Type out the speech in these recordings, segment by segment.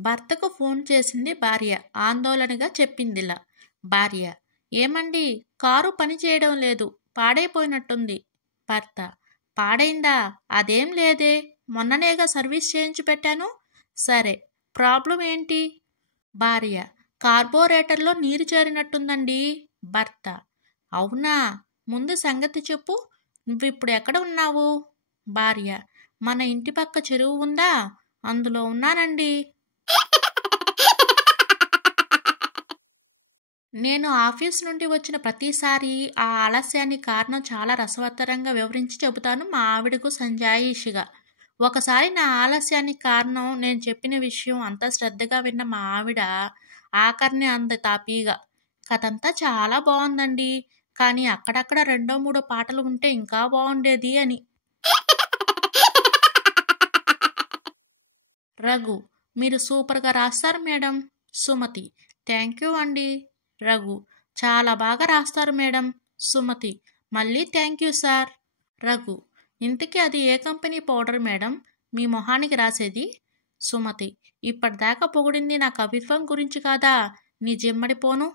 భర్తకు ఫోన్ చేసింది భార్య. ఆందోళనగా చెప్పిందిలా. భార్య: ఏమండీ, కారు పని చేయడం లేదు, పాడైపోయినట్టుంది. భర్త: పాడైందా? అదేం లేదే, మొన్ననేగా సర్వీస్ చేయించి పెట్టాను. సరే, ప్రాబ్లం ఏంటి? భార్య: కార్బోరేటర్లో నీరు చేరినట్టుందండి. భర్త: అవునా, ముందు సంగతి చెప్పు. నువ్విప్పుడు ఎక్కడ ఉన్నావు? భార్య: మన ఇంటి పక్క చెరువు ఉందా, అందులో ఉన్నానండి. నేను ఆఫీస్ నుండి వచ్చిన ప్రతిసారి ఆ ఆలస్యానికి కారణం చాలా రసవత్తరంగా వివరించి చెబుతాను మా ఆవిడకు సంజాయిషిగా. ఒకసారి నా ఆలస్యానికి కారణం నేను చెప్పిన విషయం అంతా శ్రద్ధగా విన్న మా ఆవిడ ఆఖరిని అంది తాపీగా: కథంతా చాలా బాగుందండి, కానీ అక్కడక్కడ 2-3 పాటలు ఉంటే ఇంకా బాగుండేది అని. రఘు: మీరు సూపర్గా రాస్తారు మేడం. సుమతి: థ్యాంక్ యూ అండి. రఘు: చాలా బాగా రాస్తారు మేడం. సుమతి: మళ్ళీ థ్యాంక్ యూ సార్. రఘు: ఇంతకీ అది ఏ కంపెనీ పౌడర్ మేడం, మీ మొహానికి రాసేది? సుమతి: ఇప్పటిదాకా పొగిడింది నా కవిత్వం గురించి కాదా, నీ జిమ్మడిపోను.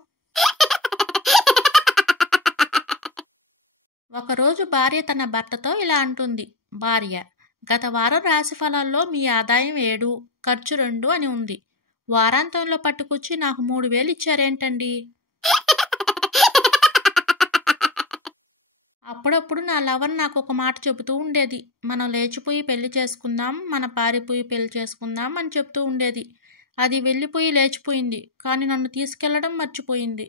ఒకరోజు భార్య తన భర్తతో ఇలా అంటుంది. భార్య: గత వారం రాశి ఫలాల్లో మీ ఆదాయం 7, ఖర్చు 2 అని ఉంది. వారాంతంలో పట్టుకొచ్చి నాకు 3,000 ఇచ్చారేంటండి? అప్పుడప్పుడు నా లవర్ నాకు ఒక మాట చెబుతూ ఉండేది. మనం లేచిపోయి పెళ్లి చేసుకుందాం, మన పారిపోయి పెళ్లి చేసుకుందాం అని చెప్తూ ఉండేది. అది వెళ్ళిపోయి లేచిపోయింది, కానీ నన్ను తీసుకెళ్లడం మర్చిపోయింది.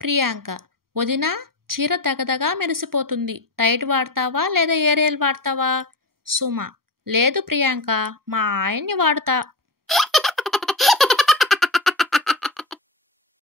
ప్రియాంక: వదినా, చీర దగదగా మెరిసిపోతుంది, టైట్ వాడతావా లేదా ఏరియల్ వాడతావా? సుమ: లేదు ప్రియాంక, మా ఆయన్ని వాడతా.